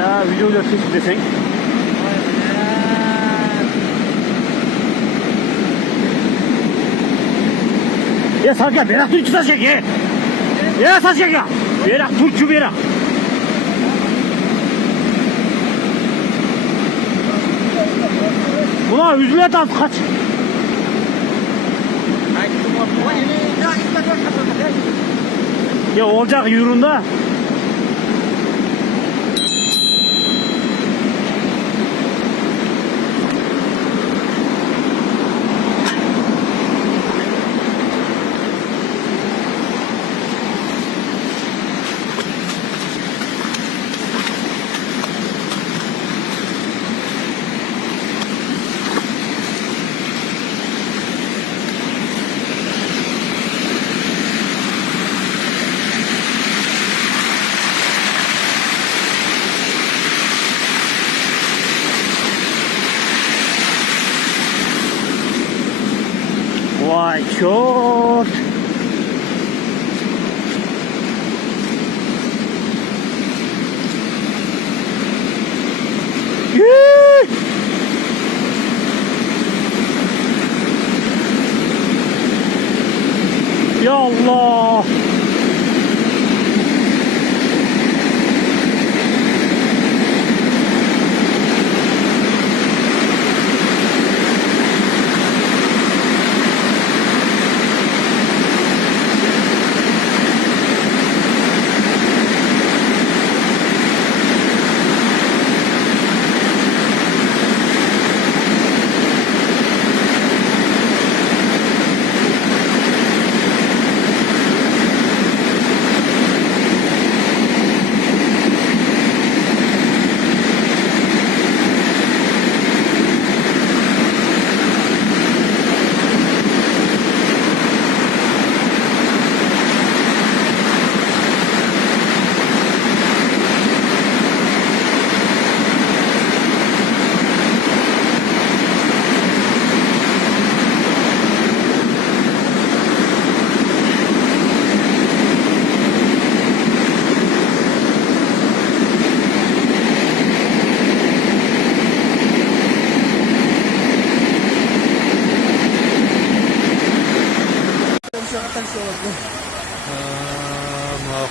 Ya videoda tespit desek. Ya Sarkı berak tut saçak ya. Ya saçak ya. Berak tut şu berak. Ulan üzüle at kaç. Ya olacak yüründe. Vay çok. Ya Allah.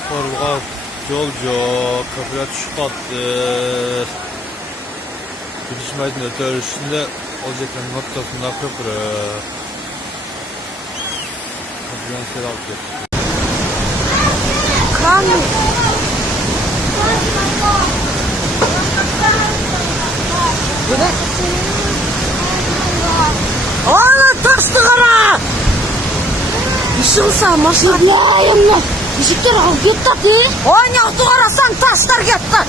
Qorg'oq yo'l yo'q, ko'plar tushib qoldi. Bilishmaydi o'tishda o'zbeklar nottasini ko'prik. Bilan sel olib ketdi. Ana taştı qara. Işılsa maşallah. Ишіктер алып кетті. Ойнақ туғарасан тастар кетті.